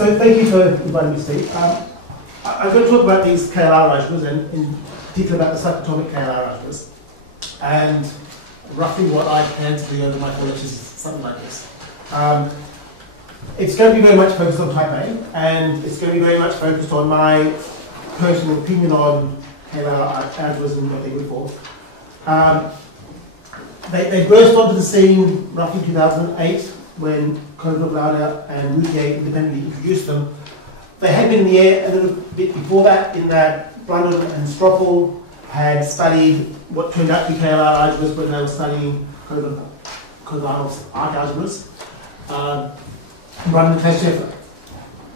So thank you for inviting me to speak. I'm going to talk about these KLR algebras, and in particular about the cyclotomic KLR algebras, and roughly what I plan to do over my 4 lectures is something like this. It's going to be very much focused on type A, and it's going to be very much focused on my personal opinion on KLR algebras and what they were for. They burst onto the scene roughly 2008 when Khovanov, Lauda and Rouquier independently introduced them. They had been in the air a little bit before that, in that Brundan and Stroppel had studied what turned out to be KLR algebras, but they were studying Khovanov's arc algebras. Brundan and Kleshchev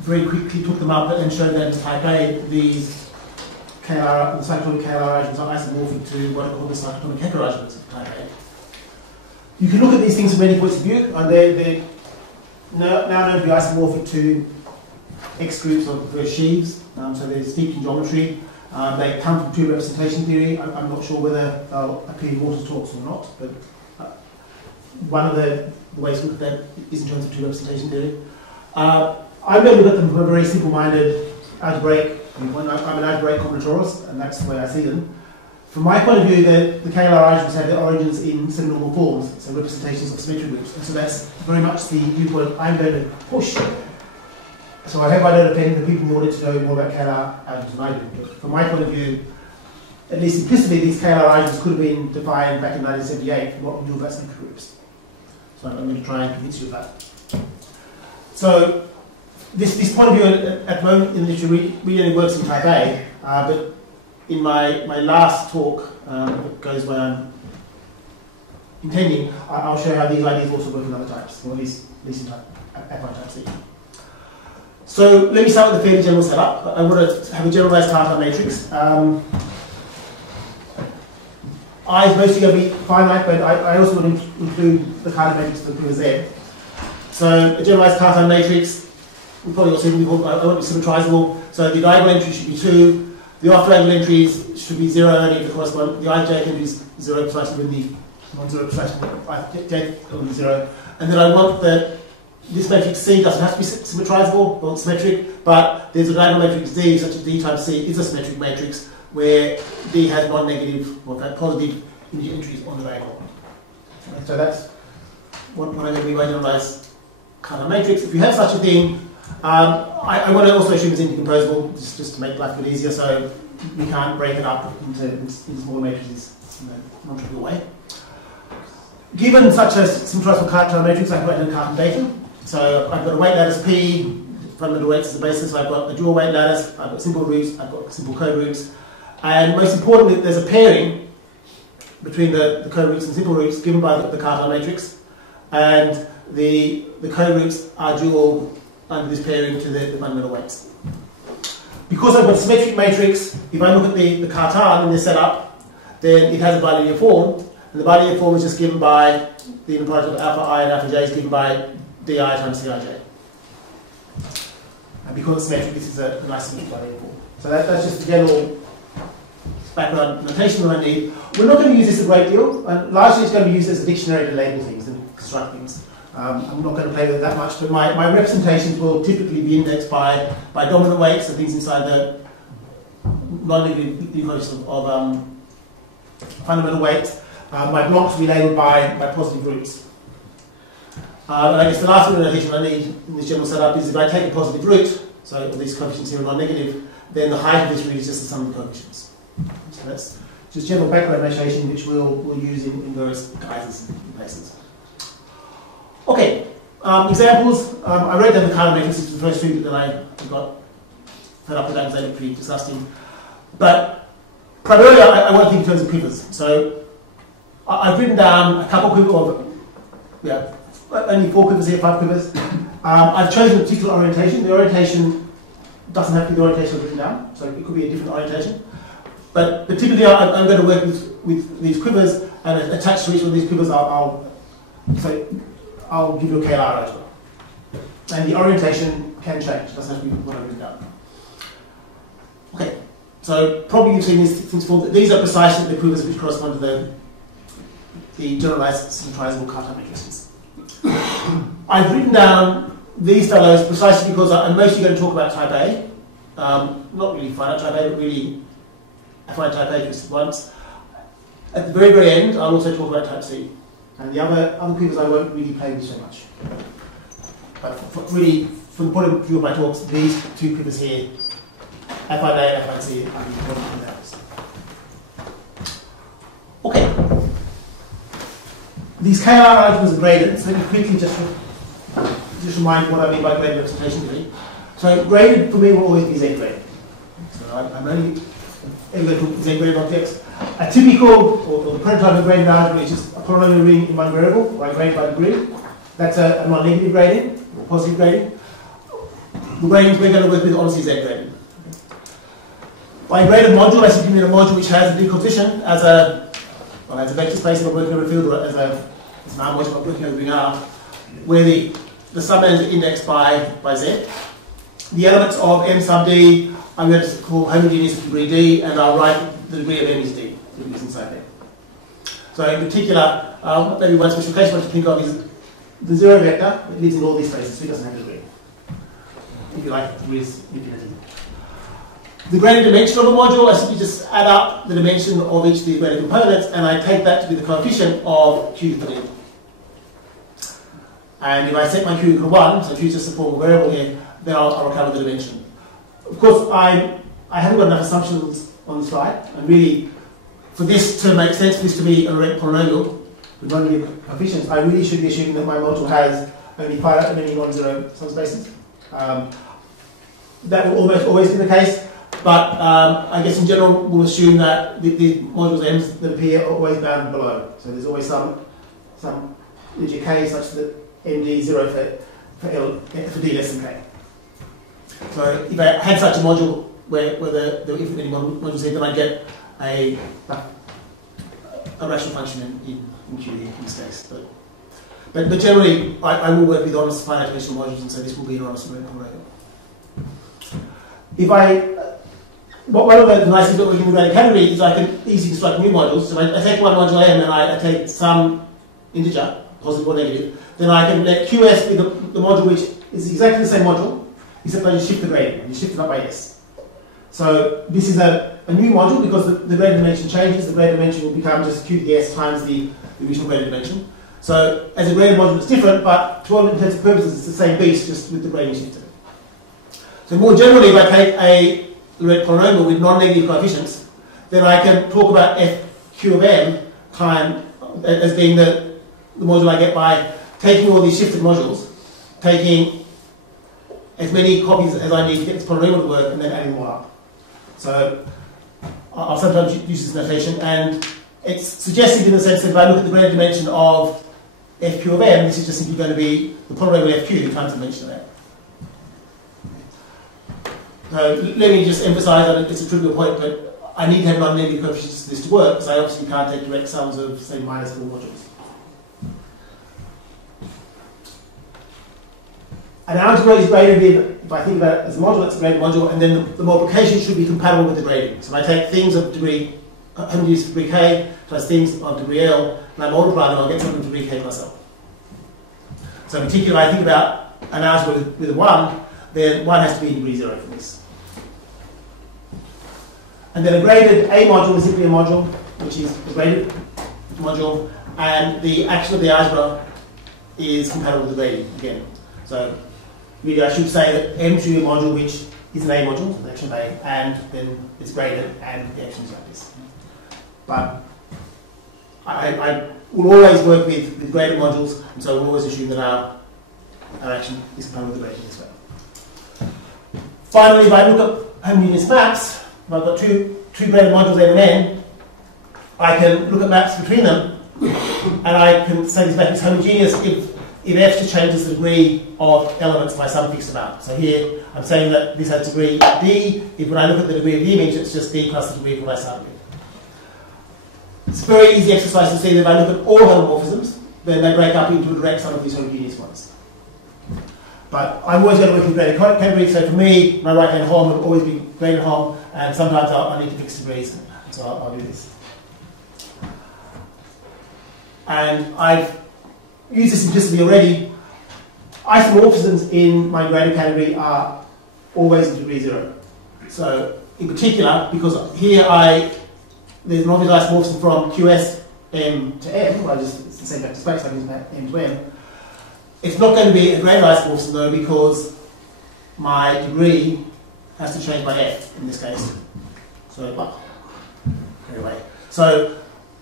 very quickly took them up and showed that in type A, these KLR, the cyclotomic KLR algebras are isomorphic to what are called the cyclotomic Hecke algebras of type A. You can look at these things from many points of view, and they're now known to be isomorphic to X groups of reverse sheaves, so they're steeped in geometry. They come from two representation theory. I'm not sure whether they'll appear in Walter's talks or not, but one of the ways to look at that is in terms of two representation theory. I'm going to look at them from a very simple-minded algebraic viewpoint. I'm an algebraic combinatorialist, and that's the way I see them. From my point of view, the KLR algebras have their origins in semi-normal forms, so representations of symmetric groups, and so that's very much the viewpoint I'm going to push. So I hope I don't offend the people who wanted to know more about KLR algebras than I do. But from my point of view, at least implicitly, these KLR algebras could have been defined back in 1978 from what we knew about symmetric groups. So I'm going to try and convince you of that. So this point of view at the moment in literature really only works in type A, but in my last talk, that goes where I'm intending, I'll show how these ideas also work in other types, or at least in type C. So let me start with a fairly general setup. I want to have a generalized Cartan matrix. I is mostly going to be finite, but I also want to include the Cartan matrix for Q Z. So a generalized Cartan matrix, we probably also I want to be symmetrizable. So the diagonal entry should be 2. The off-diagonal entries should be 0 only if the corresponding. The ij can be 0 precisely when the non-zero precisely when j will be 0. And then I want that this matrix C doesn't have to be symmetrizable or symmetric, but there's a diagonal matrix D such that D times C is a symmetric matrix where D has non-negative or positive entries on the diagonal. So that's what I'm going to be my generalized Cartan matrix. If you have such a thing, I want to also assume it's indecomposable, just to make life a bit easier, so we can't break it up into smaller matrices in a non-trivial way. Given such a symmetrizable Cartan matrix, I can write in Cartan datum. So I've got a weight lattice P, fundamental weights as the basis, so I've got a dual weight lattice, I've got simple roots, I've got simple co-roots, and most importantly, there's a pairing between the co-roots and simple roots given by the Cartan matrix, and the co-roots are dual under this pairing to the fundamental weights. Because I've got a symmetric matrix, if I look at the Cartan in this setup, then it has a bilinear form, and the bilinear form is just given by the inner product of alpha I and alpha j is given by di times cij. And because it's symmetric, this is a nice symmetric bilinear form. So that's just the general background notation that I need. We're not going to use this a great deal, and largely it's going to be used as a dictionary to label things and construct things. I'm not going to play with it that much, but my representations will typically be indexed by dominant weights, so things inside the non-negative units of fundamental weights. My blocks will be labelled by positive roots. And I guess the last bit of notation I need in this general setup is if I take a positive root, so these coefficients here are non-negative, then the height of this root is just the sum of the coefficients. So that's just general background notation which we'll use in various guises and places. Okay, examples. I wrote down the Cartan matrix. It's the first two that I got fed up with that because they look pretty disgusting. But primarily, I want to think in terms of quivers. So I've written down a couple quivers, only 4 quivers here, 5 quivers. I've chosen a particular orientation. The orientation doesn't have to be the orientation I've written down, so it could be a different orientation. But typically, I'm going to work with these quivers, and attached to each one of these quivers, I'll give you a KLR algebra. And the orientation can change, it doesn't have to be what I've written down. Okay, so probably you've seen these things before. These are precisely the quivers which correspond to the generalized symmetrizable Cartan matrices. I've written down these fellows precisely because I'm mostly going to talk about type A, not really finite type A, but really finite type A just once. At the very, very end, I'll also talk about type C. And the other Quivers I won't really play with so much. But really, from the point of view of my talks, these two Quivers here, finite A and finite C, are important in that. Okay. These KLR algebras are graded, so let me quickly just remind what I mean by graded representation really. So graded for me will always be Z graded. So I'm only going to talk about Z graded objects. A typical, or the prototype of graded algebra is just a polynomial ring in one variable, or I grade by degree. That's a non-negative grading, or positive grading. The gradings we're going to work with obviously Z graded. By graded module, I simply mean a module which has a decomposition as a vector space if I'm working over a field, or as an R module if I'm working over ring R, where the subelements are indexed by Z. The elements of M sub D I'm going to call homogeneous of degree D, and I'll write the degree of M is D, is inside there. So in particular, maybe one special case I want to think of is the zero vector. It lives in all these spaces, so it doesn't have a degree. If you like, the degree is infinity. The graded dimension of a module, I simply just add up the dimension of each of the graded components, and I take that to be the coefficient of Q for D. And if I set my Q equal to 1, so Q is just a formal variable here, then I'll recover the dimension. Of course, I haven't got enough assumptions on the slide, and really, for this to make sense, for this to be a direct polynomial with non-linear coefficients, I really should be assuming that my module has only finite many non-zero subspaces. That will almost always be the case, but I guess in general we'll assume that the modules M's that appear are always bound below. So there's always some digit K such that MD is 0 for D less than K. So if I had such a module where there were infinite many modules here, then I'd get a rational function in Q here in this case. But generally, I will work with honest finite dimensional modules, and so this will be an honest polynomial. One of the nice things about working with graded category is I can easily construct new modules. So I take one module M and I take some integer, positive or negative, then I can let QS be the module which is exactly the same module, except I just shift the gradient, and you shift it up by S. So this is a new module because the graded dimension changes. The graded dimension will become just Q to the S times the original graded dimension. So as a graded module it's different, but to all intents and purposes it's the same beast, just with the gradient shifted. So more generally, if I take a direct polynomial with non-negative coefficients, then I can talk about FQ of M as being the module I get by taking all these shifted modules, taking as many copies as I need to get this polynomial to work, and then adding them all up. So I'll sometimes use this notation, and it's suggestive in the sense that if I look at the graded dimension of FQ of M, this is just simply going to be the polynomial FQ times the dimension of M. So let me just emphasize that it's a trivial point, but I need to have non-negative coefficients for this to work, because I obviously can't take direct sums of, say, minus 4 modules. An algebra is graded if I think about it as a module, it's a graded module, and then the multiplication should be compatible with the grading. So if I take things of degree, homogeneous degree K, plus things of degree L, and I multiply them, I'll get something of degree K plus L. So in particular, if I think about an algebra with a 1, then 1 has to be degree 0 for this. And then a graded A module is simply a module, which is a graded module, and the action of the algebra is compatible with the grading again. So really I should say that M should be a module which is an A module, so the action of A, and then it's graded and the action is like this. But I will always work with graded modules, and so we'll always assume that our action is compatible with the grading as well. Finally, if I look at homogeneous maps, if I've got two graded modules M and N, I can look at maps between them, and I can say this map is homogeneous if F just changes the degree of elements by some fixed amount. So here I'm saying that this has degree D. If when I look at the degree of the image, it's just D plus the degree of my sample. It's a very easy exercise to see that if I look at all homomorphisms, then they break up into a direct sum of these homogeneous ones. But I'm always going to work in graded categories, so for me, my right-hand hom will always be graded hom, and sometimes I need to fix degrees, so I'll do this. And I've used this implicitly already. Isomorphisms in my graded category are always in degree 0. So, in particular, because here there's an obvious isomorphism from QS M to M, well, it's the same vector space, I can use M to M. It's not going to be a graded isomorphism though, because my degree has to change by F in this case. So, well, anyway. So,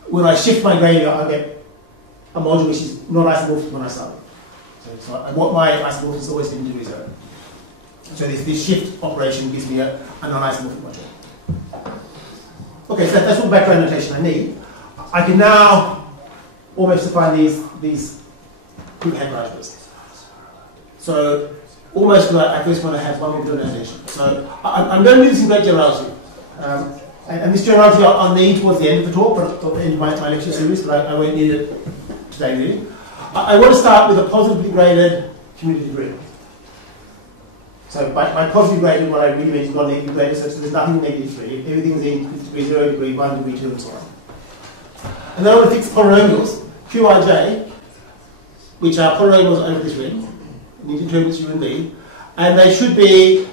when I shift my gradient, I'll get a module which is not isomorphic when I start. So I want my isomorphism is always in degree 0. So this shift operation gives me a non-isomorphic module. Okay, so that's all the background notation I need. I can now almost define these Quiver Hecke algebras. So almost I first want to have one more notation. So I'm going to do this in great generality. And this generality I'll need towards the end of the talk, but at the end of my lecture series, but I won't need it today really. I want to start with a positively graded community degree. So by positively graded, what I really mean is not negatively graded, so there's nothing negative 3. Everything's in degree 0, degree 1, degree 2, and so on. And then I want to fix polynomials, Qij, which are polynomials over this ring, indeterminates U and V, and they should be,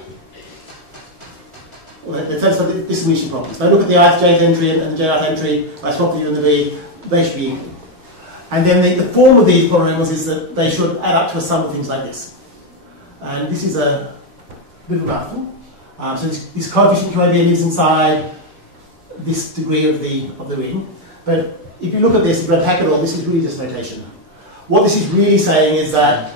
well, they satisfy the distribution properties. If I look at the ith entry and the jth entry, I swap the U and the V, they should be equal. And then the form of these polynomials is that they should add up to a sum of things like this. And this is a bit of a mouthful. So this coefficient Qib lives inside this degree of the ring. But if you look at this, if you unpack it all, this is really just notation. What this is really saying is that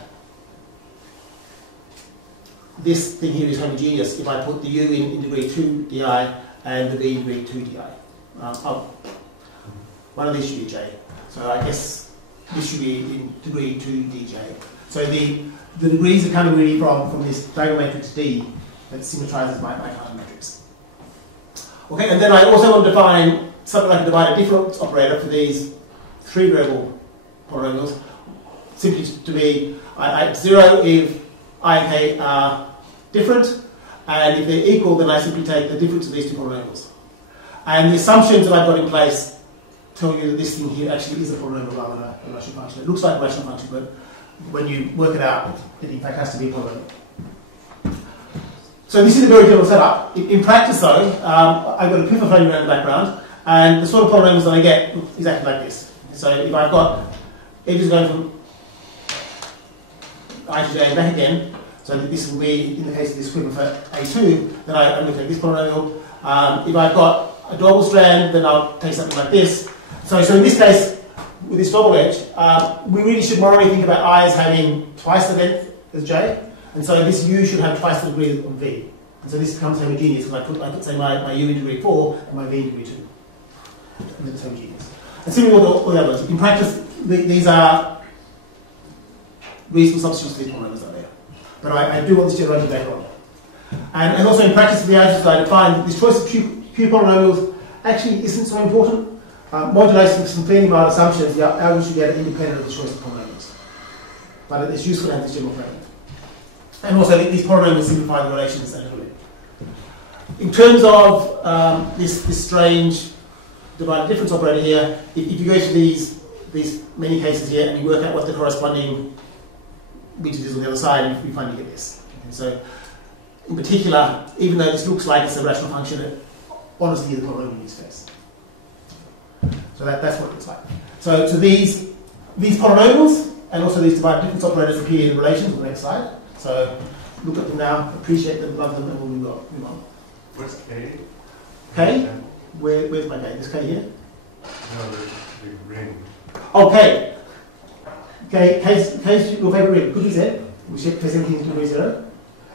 this thing here is homogeneous if I put the U in degree 2 di and the V in degree 2 di. One of these should be j. So I guess this should be in degree 2 dj. So the degrees are coming really from this diagonal matrix D that symmetrizes my Cartan matrix. Okay, and then I also want to define something like a divided difference operator for these 3 variable polynomials, simply to be 0 if I and k are different, and if they're equal, then I simply take the difference of these 2 polynomials. And the assumptions that I've got in place tell you that this thing here actually is a polynomial rather than a rational function. It looks like a rational function, but when you work it out, it in fact has to be a polynomial. So this is a very general setup. In practice though, I've got a Quiver floating around in the background, and the sort of polynomials that I get look exactly like this. So if I've got edges going from I to j and back again, so that this will be, in the case of this Quiver for A2, then I'm going to take this polynomial. If I've got a double strand, then I'll take something like this. So in this case, with this double edge, we really should morally think about I as having twice the length as j, and so this U should have twice the degree of v. And so this becomes homogeneous because I could say my U in degree 4 and my V in degree 2. And it's homogeneous. And similarly with all the others. In practice, these are reasonable substitutes for these polynomials out there. But I do want this generation later on. And also in practice, the algebras I define that this choice of Q polynomials actually isn't so important. Modulation of some fairly mild assumptions, the algebra should get independent of the choice of polynomials. But it's useful to have this general framework. And also, these polynomials simplify the relations a little bit. In terms of this strange divided difference operator here, if you go to these many cases here and you work out what the corresponding widget is on the other side, you finally get this. Okay, so, in particular, even though this looks like it's a rational function, it honestly is a polynomial in this case. So that's what it looks like. So these polynomials and also these divided difference operators appear in relations on the next slide. So look at them now, appreciate them, love them, and we'll move on. What's K? K? Where's my K? This K here? No, the ring. Oh, K. K's your favourite ring. Could be Z, which has everything in degree 0.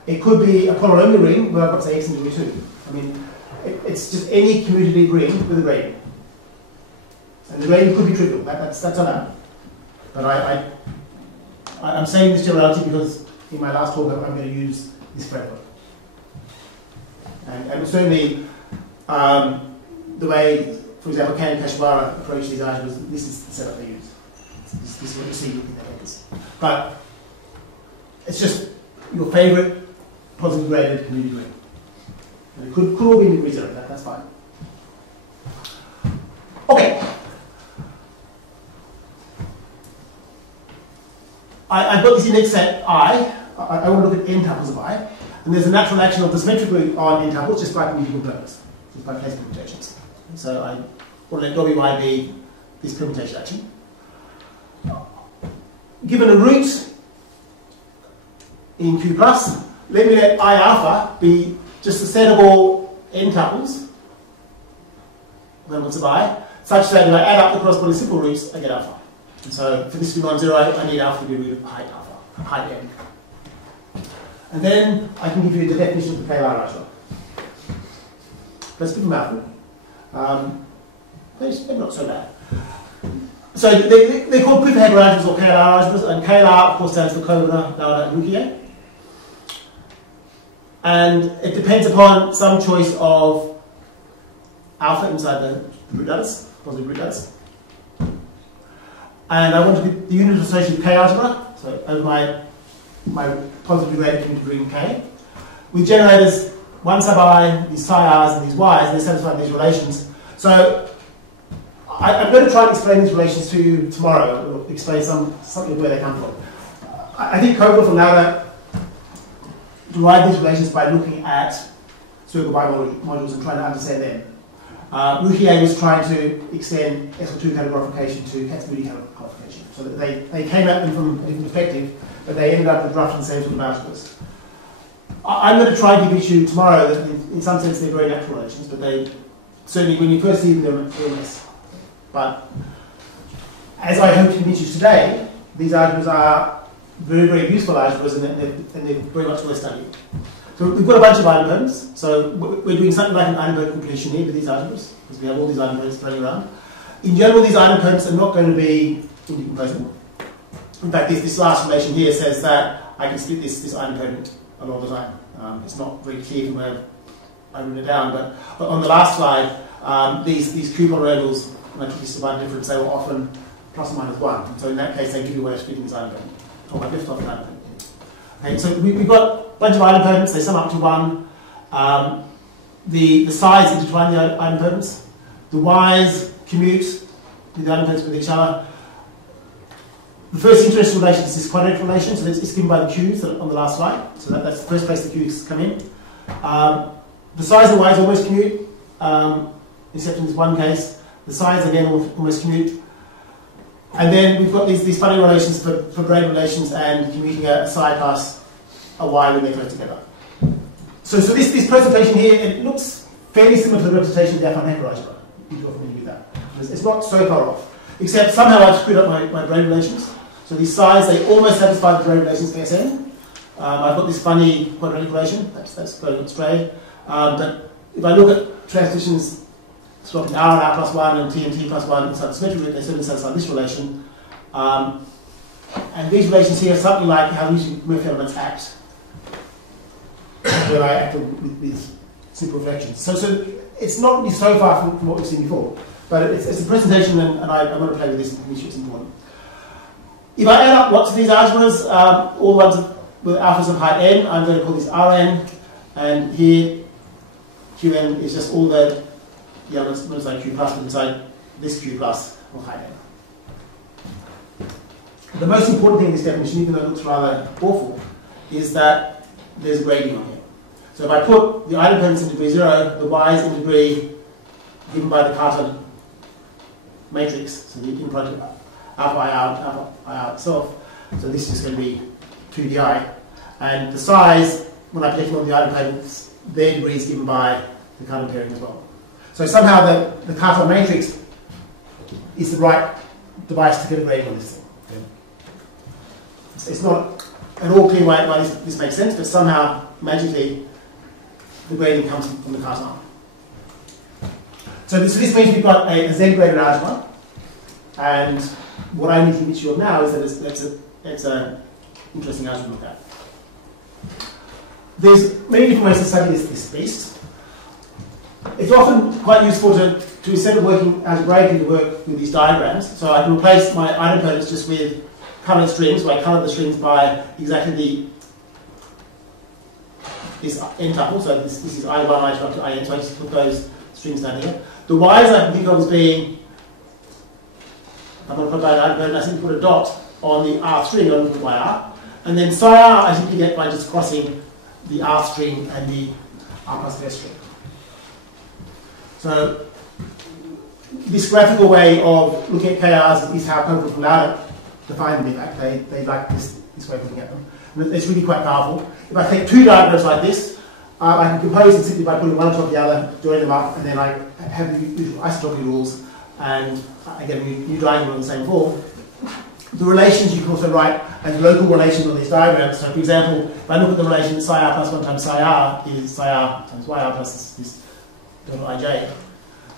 It could be a polynomial ring where I've got, say, x in degree 2. I mean, it's just any commutative ring with a gradient. And the gradient could be trivial, that's allowed. But I'm saying this generality because in my last talk I'm going to use this framework. And certainly the way, for example, Canonical and Kleshchev approach these algebras, this is the setup they use. This is what you see looking at papers. But it's just your favourite positive graded community ring. And it could all be in degree 0, that's fine. Okay. I've got this index set I want to look at n tuples of I, and there's a natural action of the symmetric group on n tuples just by permutable terms, just by place permutations. So I want to let Wi be this permutation action. Given a root in Q plus, let me let I alpha be just a set of all n tuples, elements of I, such that if I add up the corresponding simple roots, I get alpha. And so for this to be non-zero, I need alpha to be a root of height alpha, height n. And then I can give you the definition of the KLR algebra. That's a bit of a mouthful. They're not so bad. So they're called Quiver Hecke algebras or KLR algebras, and KLR, of course, stands for Khovanov, Lauda, and Rouquier. And it depends upon some choice of alpha inside the root letters, positive root letters. And I want to be the unit associated with K algebra, so over my positively graded unit degree K. We generate as one sub I, these psi r's and these y's, and they satisfy these relations. So I'm going to try and explain these relations to you tomorrow, or explain something of where they come from. I think Khovanov and Lauda derive these relations by looking at circle bimodules and trying to understand them. Rouquier was trying to extend SL2 categorification to category categorification. So that they came at them from a different perspective, but they ended up with roughly the same sort of algebras. I'm going to try and give you tomorrow that in some sense they're very natural relations, but they certainly, when you first see them, they're less. But as I hope to convince you today, these algebras are very, very useful algebras, and they're very much worth studying. So we've got a bunch of idempotencies. So we're doing something like an idempotent completion here with these algebras, because we have all these idempotents running around. In general, these idempotents are not going to be indecomposable. In fact, this last relation here says that I can split this idempotent a lot of the time. It's not very clear from where I've written it down, but on the last slide, these Q-polynomials, when I took this divide difference, they were often plus or minus 1. And so in that case, they give you a way of splitting this idempotent. Oh, I've left off an idempotent. Okay, so we've got a bunch of idempotents, they sum up to 1. The sides intertwine the idempotents. The y's commute with the idempotents with each other. The first interesting relation is this quadratic relation, so it's given by the q's on the last slide. So that's the first place the q's come in. The sides of the y's almost commute, except in this one case. The sides again almost commute. And then we've got these funny relations for grade relations and commuting a psi plus a y when they go together. So this presentation here, it looks fairly similar to the representation of the Hecke algebra. You're familiar with that. It's not so far off. Except somehow I've screwed up my grade relations. So these sides, they almost satisfy the grade relations for Sn. I've got this funny quadratic relation, that's going astray. But if I look at transitions swapping r and r plus 1 and t plus 1 inside the symmetric group, they certainly satisfy this relation. And these relations here are something like how usually Murphy elements act when I act with these simple reflections. So it's not really so far from what we've seen before, but it's a presentation, and I want to play with this issue, it's important. If I add up lots of these algebras, all ones with alphas of height n, I'm going to call this Rn, and here Qn is just all the elements inside Q plus inside this Q plus of height n. The most important thing in this definition, even though it looks rather awful, is that there's a grading on here. So if I put the idempotents in degree 0, the y's in degree given by the Cartan matrix, so the in product alpha I out itself, so this is going to be 2di. And the size, when I take all the idempotents, their degree is given by the Cartan pairing as well. So somehow the Cartan matrix is the right device to get a grading on this thing. It's not at all clear why this makes sense, but somehow, magically, the grading comes from the Cartan. So this means we've got a z-graded algebra, and what I need to convince you of now is that it's an interesting algebra to look at. There's many different ways to study this beast. It's often quite useful to instead of working algebraically, to work with these diagrams. So I can replace my idempotents just with coloured strings, where I colour the strings by exactly this n tuple. So this is I1, I2 up to In, so I just put those strings down here. The y's I can think of as being, I'm going to put by an idempotent, I simply put a dot on the R string on by R, and then psi R I simply get by just crossing the R string and the R plus S string. So this graphical way of looking at KRs is how people from Lauda define them. In fact, they like this way of looking at them. And it's really quite powerful. If I take two diagrams like this, I can compose them simply by putting one on top of the other, join them up, and then I have the usual isotropy rules, and I get a new diagram in the same form. The relations you can also write as local relations on these diagrams. So, for example, if I look at the relation psi r plus 1 times psi r is psi r times y r plus this term ij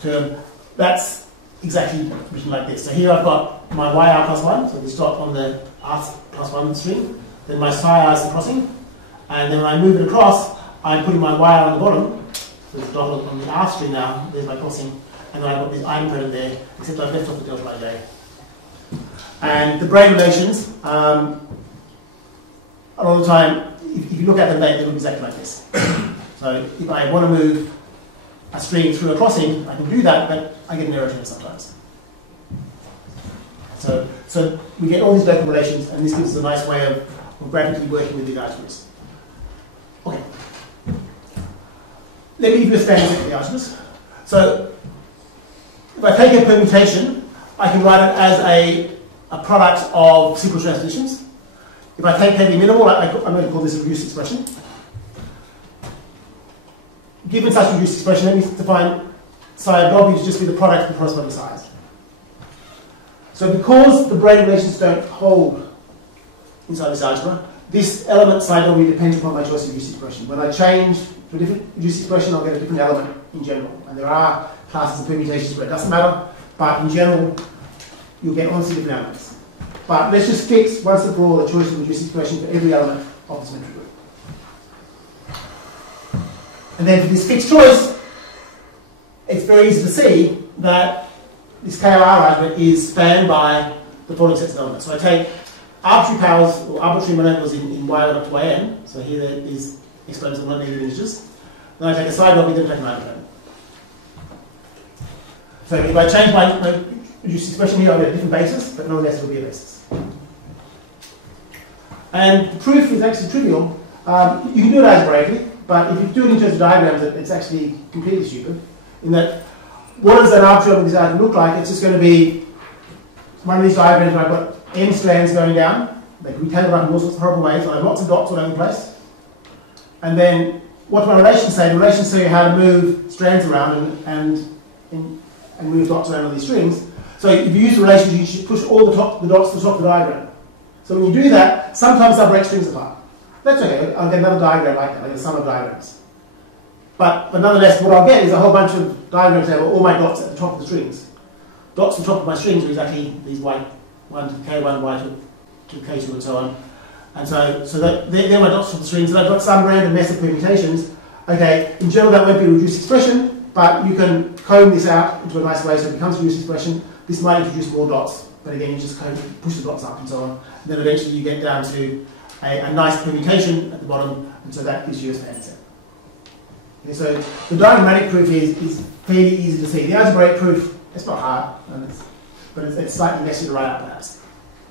term, that's exactly written like this. So here I've got my y r plus 1, so this dot on the r plus 1 string, then my psi r is the crossing, and then when I move it across, I'm putting my y r on the bottom, so there's a dot on the r string now, there's my crossing, and then I've got this I'm there, except I've left off the delta ij. And the braid relations, a lot of the time, if you look at them, they look exactly like this. So if I want to move a string through a crossing, I can do that, but I get an error to it sometimes. So we get all these local relations, and this gives us a nice way of graphically working with the algebras. Okay. Let me give you a standard set of the algebras. So if I take a permutation, I can write it as a product of simple transitions. If I take heavy minimal, I'm going to call this a reduced expression. Given such a reduced expression, let me define psi of w to just be the product of the corresponding sides. So because the braid relations don't hold inside this algebra, this element psi w depends upon my choice of reduced expression. When I change to a different reduced expression, I'll get a different element in general. And there are classes of permutations where it doesn't matter, but in general, you'll get honestly different elements. But let's just fix once and for all the choice of reduced expression for every element of the symmetric group. And then for this fixed choice, it's very easy to see that this KLR algebra is spanned by the following sets of elements. So I take arbitrary powers or arbitrary monomials in y up to yn. So here there is exponents of non-negative integers. Then I take a side W, then I take an arbitrary. So if I change my reduced expression here, I'll get a different basis, but nonetheless it will be a basis. And the proof is actually trivial. You can do it algebraically, but if you do it in terms of diagrams, it's actually completely stupid. In that, what does an arbitrary of this diagram look like? It's just going to be one of these diagrams where I've got n strands going down. They can be tangled up in all sorts of horrible ways. I have lots of dots all over the place. And then, what do my relations say? The relations tell you how to move strands around and move dots around on these strings. So if you use the relations, you should push all the dots to the top of the diagram. So when you do that, sometimes they'll break strings apart. That's okay, I'll get another diagram like that, I'll get a sum of diagrams. But nonetheless, what I'll get is a whole bunch of diagrams that have all my dots at the top of the strings. Dots at the top of my strings are exactly these y1 to k1, y2 to k2, and so on. And so they're my dots of the strings, and I've got some random mess of permutations. Okay, in general that won't be a reduced expression, but you can comb this out into a nice way so it becomes a reduced expression. This might introduce more dots, but again, you just push the dots up and so on. And then eventually you get down to a nice permutation at the bottom, and so that gives you a standard set. Okay, so the diagrammatic proof is fairly easy to see. The algebraic proof, it's not hard, but it's slightly messy to write out perhaps.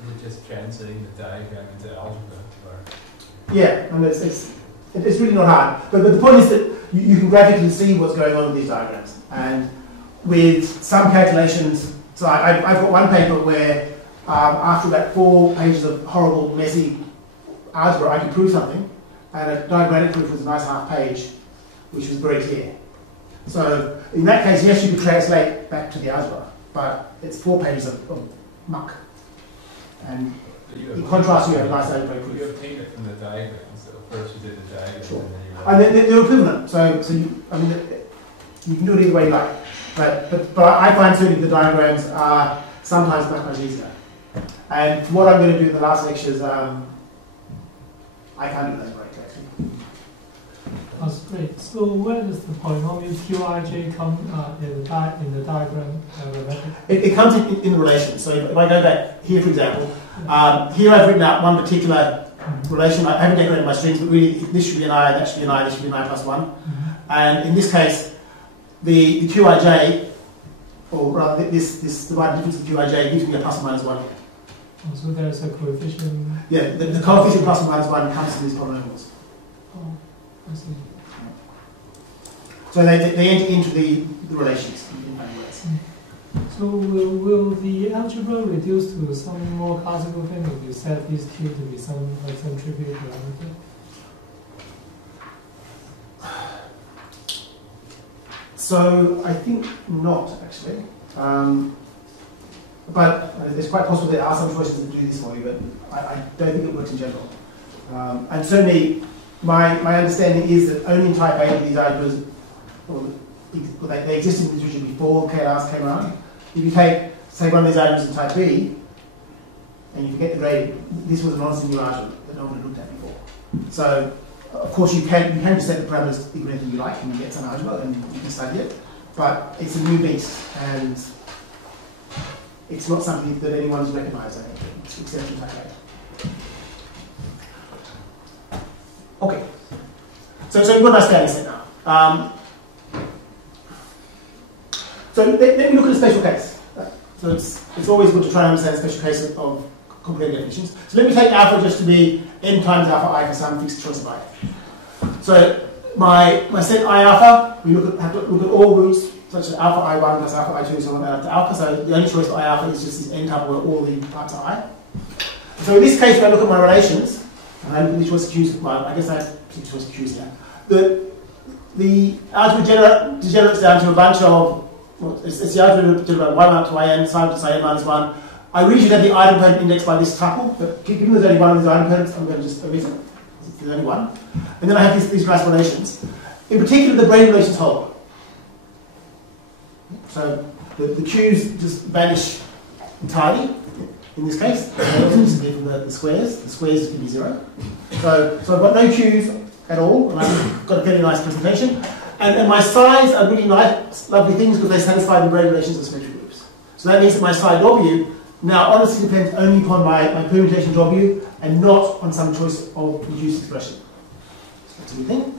Is it just translating the diagram into algebra? Or? Yeah, and it's really not hard. But the point is that you can graphically see what's going on in these diagrams. And with some calculations, so I've got one paper where after about 4 pages of horrible, messy algebra, I could prove something, and a diagrammatic proof was a nice half page, which was very clear. So in that case, yes, you could translate back to the algebra, but it's 4 pages of muck. And in contrast, you have a nice algebraic proof. You obtained it from the diagram, so first you did the diagram, sure. and then you they're equivalent, so you can do it either way you like. But I find certainly the diagrams are sometimes much easier. And what I'm going to do in the last lectures, I can't do that right, actually. That's great. So where does the polynomial Qij come in the diagram? It comes in relation. So if I go back here, for example, here I've written out one particular relation. I haven't decorated my strings, but really this should be an I, that should be an I, this should be an I plus 1. And in this case, the Qij, or rather this divided difference of Qij gives me a plus or minus 1 here. Oh, so there's a coefficient. Yeah, the coefficient plus or minus 1 comes from these polynomials. Oh, I see. So they enter into the relations in many ways. So will the algebra reduce to some more classical thing if you set these two to be some trivial parameter? So I think not actually, but it's quite possible there are some choices that do this for you, but I don't think it works in general. And certainly, my understanding is that only in type A these algebras, they existed in the literature before KLRs came around. If you take, say, one of these algebras in type B, and you forget the grade, this was an honestly new algebra that no one had looked at before. So, of course, you can just set the parameters equal to anything you like and you get some algebra and you can study it, but it's a new beast and it's not something that anyone's recognised, I think, except in type A. Okay, so we've got a nice data set now. So let me look at a special case. So it's always good to try and understand a special case of complicated definitions. So let me take alpha just to be n times alpha I for some fixed choice of I. So my set I alpha, we have to look at all roots such as alpha I1 plus alpha I2 so on up to alpha. So the only choice for I alpha is just this n tuple where all the parts are I. So in this case, when I look at my relations, and I look at the choice of Q's, well, I guess I have six choice of Q's here. The algebra degenerates down to a bunch of, well, it's the algebra degenerate 1 up to n, sine to n minus 1. I usually have the idempotent index by this tuple, but given there's only one of these idempotents, I'm going to just omit it. There's only one. And then I have these nice relations. In particular, the brain relations hold. So the Q's just vanish entirely in this case. They also disappear from the squares. The squares can be 0. So I've got no Q's at all, and I've got a very nice presentation. And my sides are really nice, lovely things because they satisfy the brain relations of symmetric groups. So that means that my psi W now honestly depends only upon my permutation W and not on some choice of reduced expression. That's a good thing.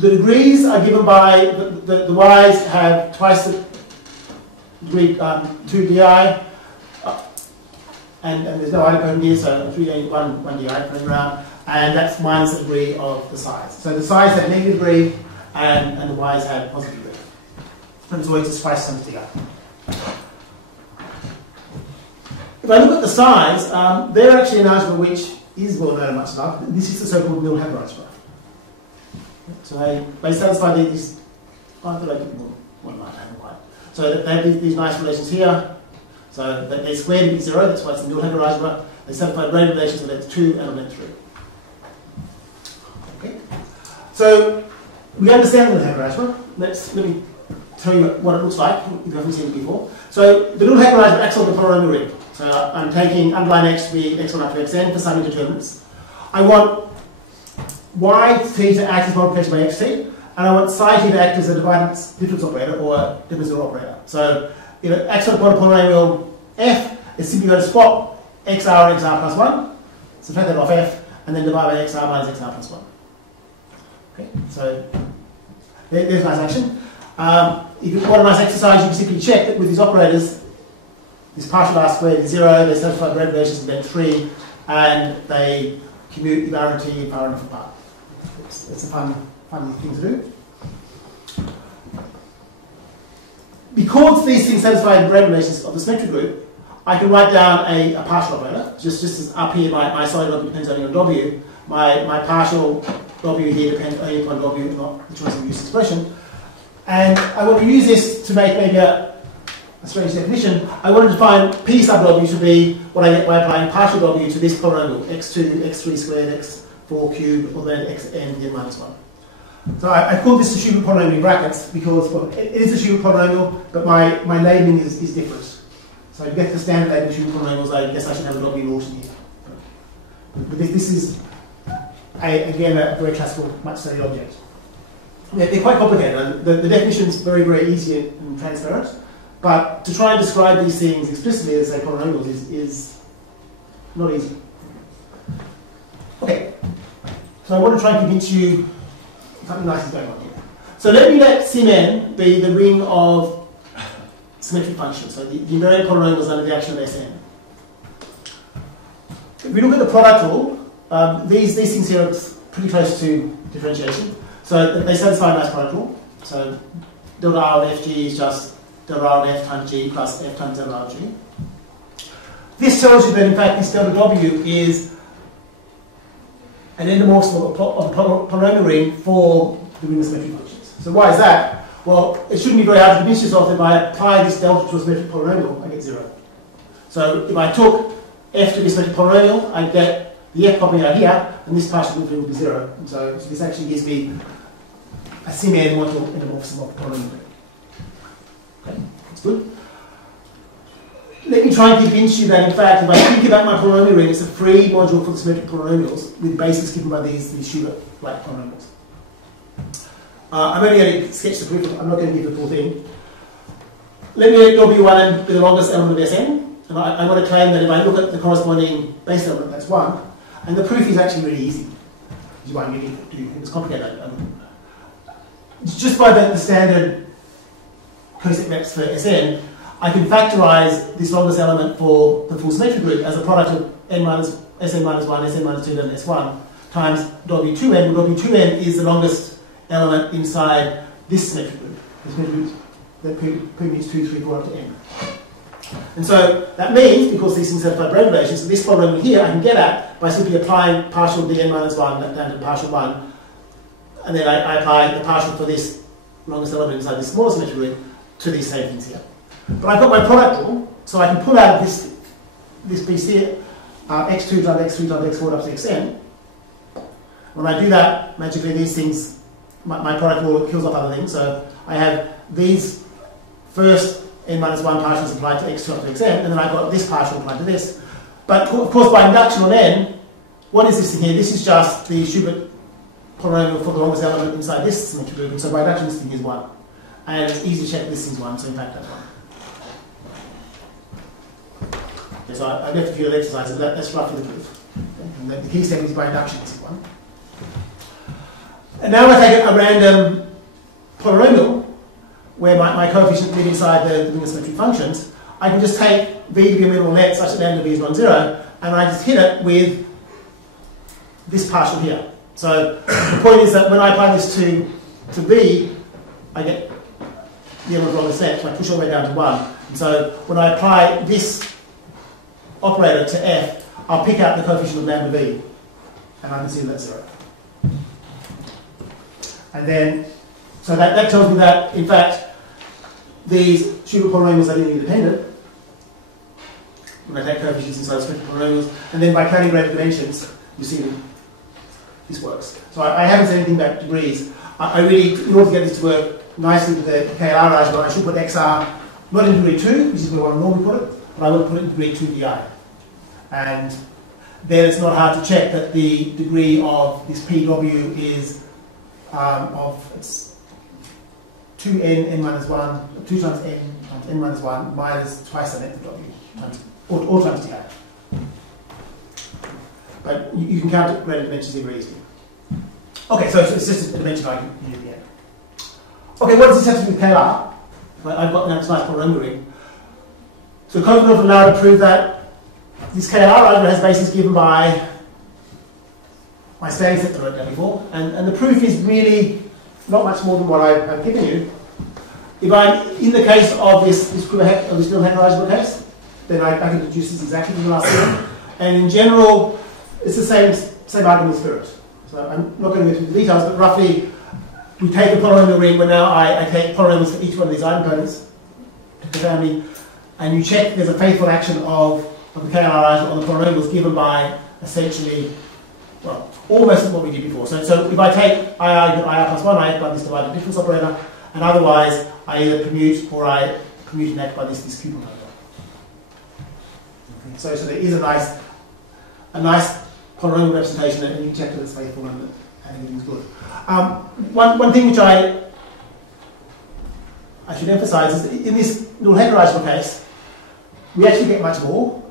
The degrees are given by, the y's have twice the degree 2 di, and there's no idempotent here, so 1 di going around, and that's minus the degree of the size. So the size have negative degree, and the y's have positive degree. And it's always just twice times di. If I look at the size, they're actually an algebra which is well known and much loved. This is the so-called Mill Hecke algebra. So they satisfy these. I thought I did one line, I haven't quite. So they have these nice relations here. So they square to be 0, that's why it's the Mill Hecke algebra. They satisfy brain relations of length 2 and of length 3. Okay. So we understand the Mill Hecke algebra. Let me tell you what it looks like if you haven't seen it before. So the Mill Hecke algebra acts on the polynomial ring. So I'm taking underline x to be x1 up to xn for some indeterminates. I want yt to act as multiplication by xt, and I want psi t to act as a difference operator or a divisor operator. So if it acts on a polynomial f, it's simply going to swap xr and xr plus 1, subtract that off f, and then divide by xr minus xr plus 1. Okay, so there's nice action. If you want a nice exercise, you can simply check that with these operators, this partial r squared is 0, they satisfy brain relations in length 3, and they commute invariantly far enough apart. It's a fun thing to do. Because these things satisfy the brain relations of the symmetric group, I can write down a partial operator. Just as up here, my solid W depends only on W. My partial W here depends only upon W, not the choice of use expression. And I want to use this to make maybe a strange definition. I want to define P sub W to be what I get by applying partial W to this polynomial, x2, x3 squared, x4 cubed, or then xn n minus 1. So I call this the Schubert polynomial in brackets because, well, it is a Schubert polynomial, but my labeling is different. So to get the standard label Schubert polynomials, I guess I should have a W Norton here. But this is, again, a very classical, much studied object. They're quite complicated. The definition is very, very easy and transparent. But to try and describe these things explicitly as, say, polynomials is not easy. Okay. So I want to try and convince you something nice is going on here. So let me let Sym be the ring of symmetric functions. So the invariant polynomials under the action of Sn. If we look at the product rule, these things here are pretty close to differentiation. So they satisfy a nice product rule. So delta R of fg is just delta R of f times g plus f times delta R of g. This tells you that in fact this delta w is an endomorphism of the polynomial ring for the ring of symmetric functions. So why is that? Well, it shouldn't be very hard to convince yourself that if I apply this delta to a symmetric polynomial, I get 0. So if I took f to be a symmetric polynomial, I get the f popping out here, and this partial derivative will be 0. And so this actually gives me a semi-module endomorphism of the polynomial ring. Okay, that's good. Let me try and convince you that, in fact, if I think about my polynomial ring, it's a free module for the symmetric polynomials with basis given by these Schubert-like polynomials. I'm only going to sketch the proof, I'm not going to give the full thing. Let me let W1 be the longest element of Sn, and I want to claim that if I look at the corresponding base element, that's 1, and the proof is actually really easy. Which is why I'm going to do it's complicated. Just by the standard cosec maps for Sn, I can factorize this longest element for the full symmetric group as a product of Sn minus 1, Sn minus 2, and S1 times W2n. W2n is the longest element inside this symmetric group. The symmetric group that permutes 2, 3, 4 up to n. And so that means, because these things have Brundan relations, so this polynomial here I can get at by simply applying partial dn minus 1 down to partial 1, and then I apply the partial for this longest element inside this smaller symmetric group to these same things here. But I've got my product rule, so I can pull out of this piece here, x2 times x3 times x4 up to xn. When I do that, magically these things, my product rule kills off other things. So I have these first n minus 1 partials applied to x2 up to xn, and then I've got this partial applied to this. But of course, by induction on n, what is this thing here? This is just the Schubert polynomial for the longest element inside this symmetric group, and so by induction this thing is 1. And it's easy to check this thing's 1, so in fact that's 1. Okay, so I've left a few exercises, but that's roughly the proof. Okay? And the key step is by induction this is 1. And now I take a random polynomial where my coefficients live inside the ring of symmetric functions. I can just take v to be a minimal net such that lambda v is non-zero, and I just hit it with this partial here. So the point is that when I apply this to v, I get the element along the set, so I push all the way down to 1. And so when I apply this operator to f, I'll pick out the coefficient of lambda v, and I can see that's 0. And then, so that tells me that, in fact, these Schubert polynomials are linearly independent when I take coefficients inside symmetric polynomials, and then by counting greater dimensions, you see that this works. So I haven't said anything about degrees. I really, in order to get this to work nicely with the KLR algebra, I should put XR not in degree 2, which is where I would normally put it, but I would put it in degree 2 di. And then it's not hard to check that the degree of this PW is it's 2n n minus 1, 2 times n minus 1 minus twice the length of w, times, or times di. But you can count greater dimensions very easily. Okay, so it's just a dimension I can use at the end. Okay, what does this have to do with KLR? I've got now this nice polynomial ring. So Khovanov and Lauda prove that this KLR algebra has bases given by my spanning set that I wrote down before, and the proof is really not much more than what I've given you. If I'm in the case of this Quiver Hecke, this Brundan algebra case, then I can deduce this exactly from the last theorem. And in general, it's the same argument spirit. So I'm not going to go through the details, but roughly, we take a polynomial ring where now I take polynomials for each one of these eigencomponents to the family, and you check there's a faithful action of the KLR algebra on the polynomials given by essentially, well, almost what we did before. So if I take IR plus 1, I act by this divided difference operator, and otherwise I either permute or I permute and act by this Q-polynomial. Okay, so there is a nice polynomial representation, and you can check that it's faithful and everything's good. One thing which I should emphasize is that in this little Hecke algebra case, we actually get much more.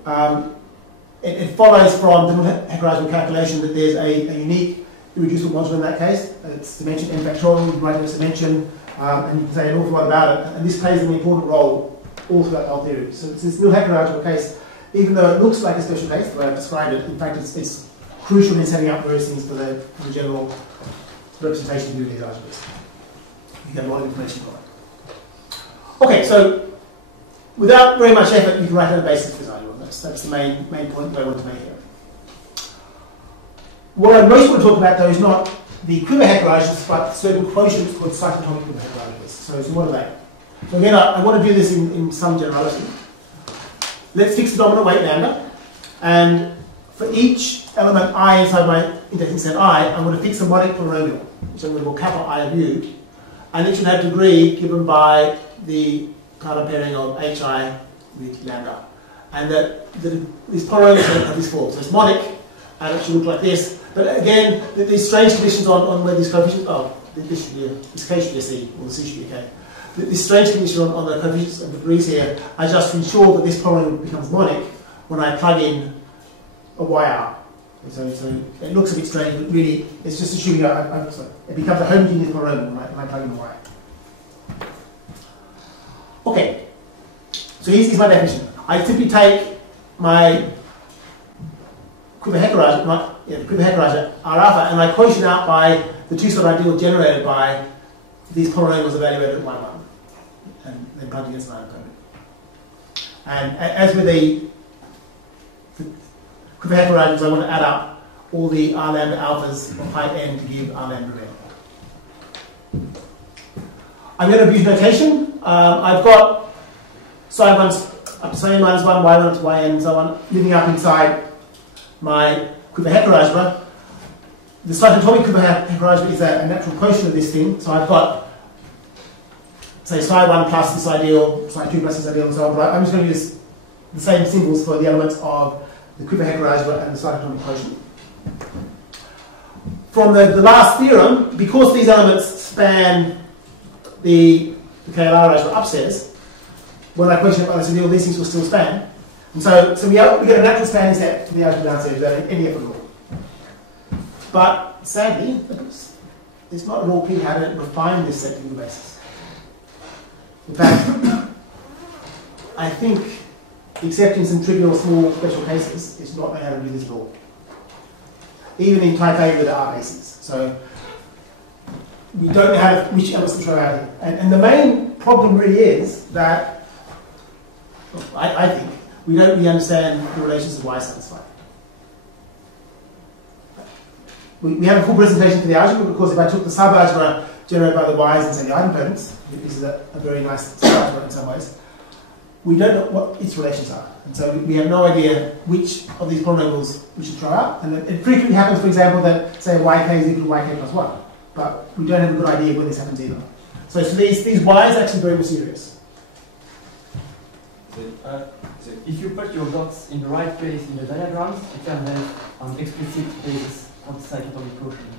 It follows from the Hecke algebra calculation that there's a unique irreducible module in that case. It's dimension n factorial, you can write this dimension, and you can say an awful lot about it. And this plays an important role all throughout the whole theory. So this little Hecke algebra case even though it looks like a special case, the way I've described it, in fact it's crucial in setting up various things for the general representation of these algebras. You get a lot of information from it. Okay, so without very much effort, you can write down a basis for this algebra. That's the main point that I want to make here. What I most want to talk about, though, is not the Quiver Hecke algebras, but certain quotients called Cyclotomic Quiver Hecke algebras. So what are they? So again, I want to do this in some generality. Let's fix the dominant weight lambda, and for each element I inside my indexing set I, I'm going to fix a modic polynomial, which I'm going to call kappa I of u, and it should have degree given by the Carter pairing of hi with lambda. And that this polynomial have this form. So it's modic, and it should look like this. But again, these strange conditions on where these coefficients, this k should be a c, or the c should be a k. This strange condition on the coefficients and degrees here are just to ensure that this polynomial becomes modic when I plug in a YR. So it looks a bit strange, but really it's just assuming it becomes a homogeneous polynomial when I plug in a Y. Okay, so here's my definition. I simply take my Quiver Hecke algebra R alpha, and I quotient out by the two-sort ideal generated by these polynomials evaluated at 1, 1, and then plugged against an iron code. And as with the Quiver Hecke algebras, I want to add up all the R lambda alphas of height n to give R lambda n. I'm going to use notation. I've got psi 1 up to psi minus 1, y1 up to yn, and so on, living up inside my Quiver Hecke algebra. The cyclotomic Quiver Hecke algebra is a natural quotient of this thing, so I've got, say, psi 1 plus this ideal, psi 2 plus this ideal, and so on. But I'm just going to use the same symbols for the elements of the Quiver Hecke algebra and the cyclotomic quotient. From the last theorem, because these elements span the KLR algebra upstairs, when I quotient by this ideal, these things will still span. And so we get a natural spanning set for the algebra downstairs without any effort at all. But sadly, it's not at all clear how to refine this set to the basis. In fact, I think, except in some trivial small special cases, it's not known how to do this at all. Even in type A with R bases. So we don't know which elements to throw out here. And the main problem really is that, I think, we don't really understand the relations of Y satisfied. We have a full presentation for the algebra because if I took the subalgebra generated by the Y's and say the idempotents, this is a very nice subalgebra in some ways, we don't know what its relations are. And so we have no idea which of these polynomials we should throw out. And it frequently happens, for example, that say yk is equal to yk plus 1. But we don't have a good idea when this happens either. So these Y's are actually very mysterious. So if you put your dots in the right place in the diagrams, you can have an explicit basis of the cyclotomic quotient.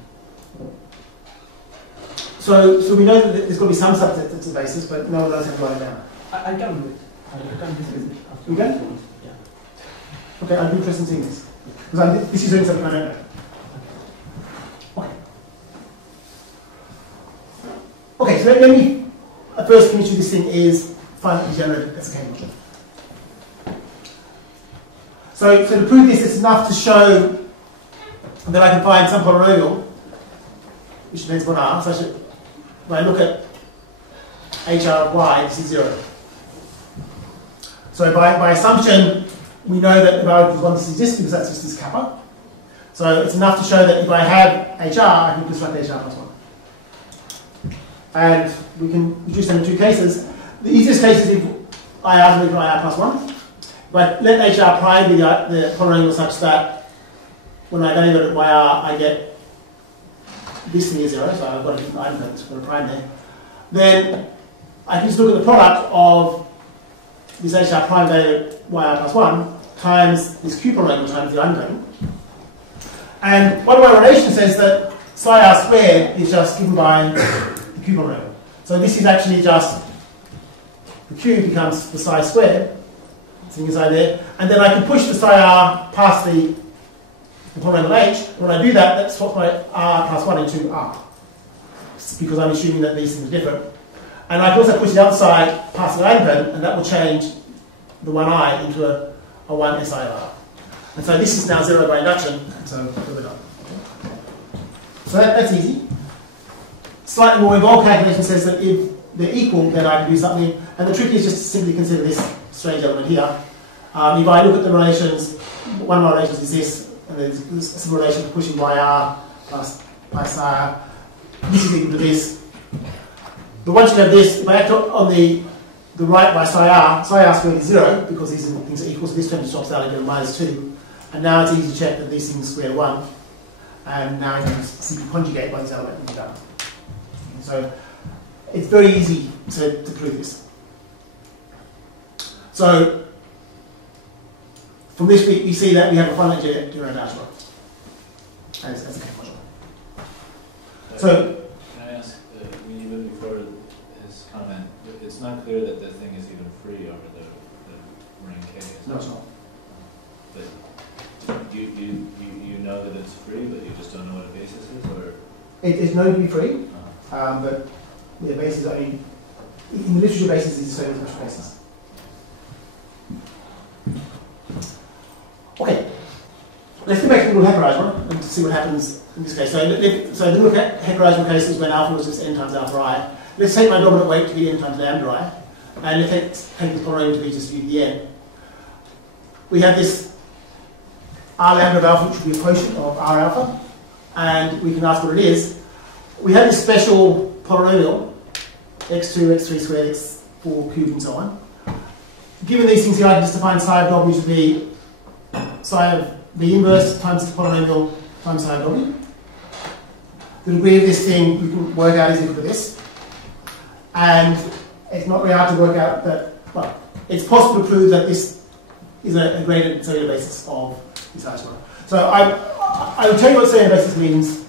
So we know that there's got to be some subset that's a basis, but no one else has got it down. I can do it. I can discuss it after. You can? Yeah. Okay, I'd be interested in seeing this. Because this is doing something I don't know. Okay. Okay, so let me first finish with this thing is finitely generated as a Canonical. So to prove this, it's enough to show that I can find some polynomial which depends upon R, such that when I look at HR of Y, this is 0. So by assumption, we know that the value equals 1 does exist because that's just this kappa. So it's enough to show that if I have HR, I can construct HR plus 1. And we can reduce them in two cases. The easiest case is if IR is equal to IR plus 1. But let HR prime be the polynomial such that when I evaluate at YR, I get this thing is 0, so I've got a different item that's got a prime there. Then I can just look at the product of this HR prime value at YR plus 1 times this Q polynomial times the item. And one of my relations says that psi r squared is just given by the Q polynomial. So this is actually just the Q becomes the psi squared. Thing inside there, and then I can push the psi r past the polynomial h. When I do that, that swaps my r plus 1 into r, because I'm assuming that these things are different. And I can also push the other side past the idempotence, and that will change the 1i into are 1 SIR. And so this is now 0 by induction, and so fill it up. So that's easy. Slightly more involved calculation says that if they're equal, then I can do something. And the trick is just to simply consider this strange element here. If I look at the relations, one of my relations is this, and there's some relation pushing by R plus by psi. This is equal to this. But once you have this, if I act on the right by psi R squared is 0, because these things are equal, so this term just drops out into -2. And now it's easy to check that these things square 1. And now I can simply conjugate by this element and be done. So it's very easy to prove this. So from this we see that we have a finite Durand algebra as a module. So can I ask, when you moved before his comment, it's not clear that the thing is even free over the ring K. no, it's not. But you know that it's free, but you just don't know what a basis is, or It's known to be free, but the basis, I mean, in the literature basis is the same as special basis. Okay, let's go back to the little Hecke algebra and see what happens in this case. So the little Hecke algebra case is when alpha was just n times alpha I. Let's take my dominant weight to be n times lambda I, and let's take this polynomial to be just UDN. We have this R lambda of alpha, which would be a quotient of R alpha, and we can ask what it is. We have this special polynomial, x2, x3 squared, x4 cubed, and so on. Given these things here, I can just define psi of w to be psi of the inverse times the polynomial times psi of w. The degree of this thing we can work out is equal to this. And it's not really hard to work out that, well, it's possible to prove that this is a graded cellular basis of this algebra. So I will tell you what cellular basis means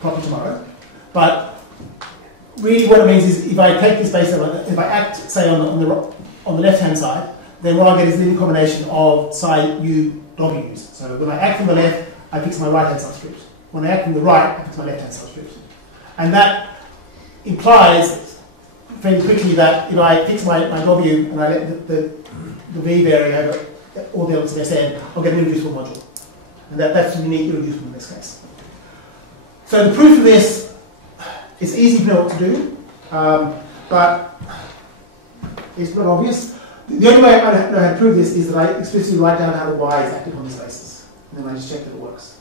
probably tomorrow. But really what it means is if I take this basis, if I act, say, on the left-hand side, then what I get is a linear combination of psi u w's. So when I act on the left, I fix my right-hand subscript. When I act on the right, I fix my left-hand subscript. And that implies fairly quickly that if I fix my w and I let the v vary over all the elements of Sn, I'll get an irreducible module. And that's unique irreducible in this case. So the proof of this, it's easy to know what to do, but it's not obvious. The only way I know how to prove this is that I explicitly write down how the y is active on this basis. And then I just check that it works.